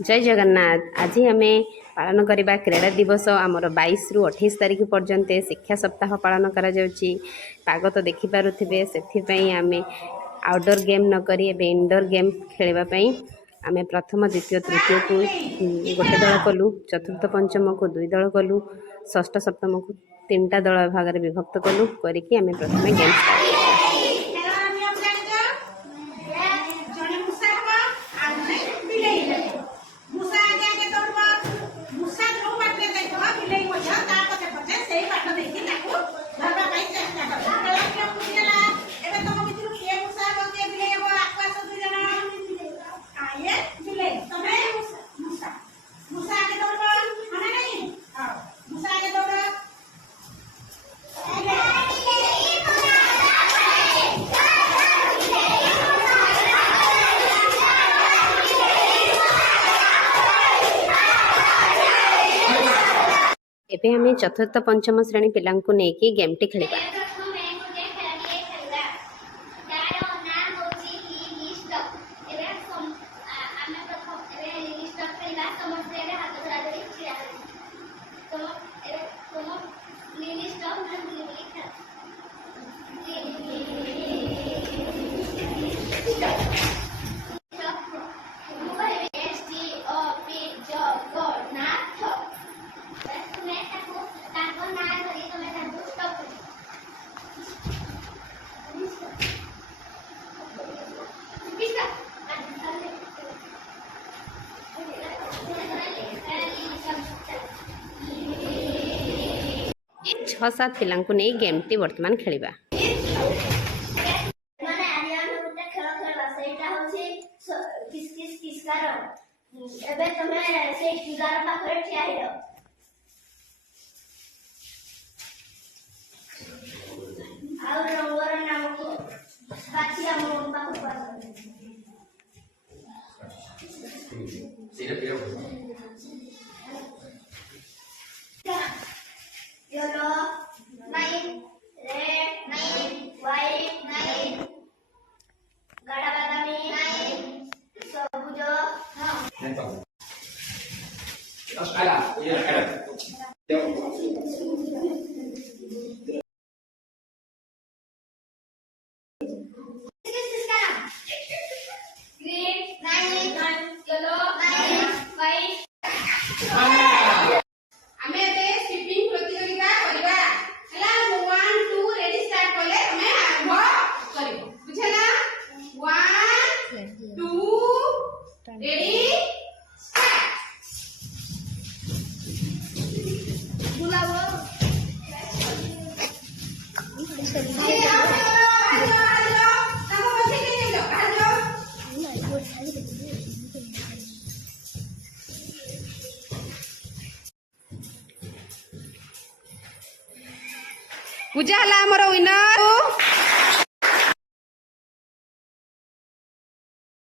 जय जगन्नाथ। आज आम पालन करवा क्रीड़ा दिवस आमर 22 रु 28 तारिख पर्यंत शिक्षा सप्ताह पालन करा जाउची। पाग तो देखिपे से आम आउटडोर गेम नक इनडोर गेम खेलवाई आम प्रथम द्वितीय तृतीय को गोटे दल कलु, चतुर्थ पंचम को 2 दल कलु, षष्ठ सप्तम को 3टा दल भाग में विभक्त कलु करके आम प्रथम गेम स्टार्ट। एबे आम चतुर्थ पंचम श्रेणी पिला नहीं गेम टी खेल। छह सात पिला नहीं गेम टी वर्तमान खेलिबा। पूजा हला हमर विनर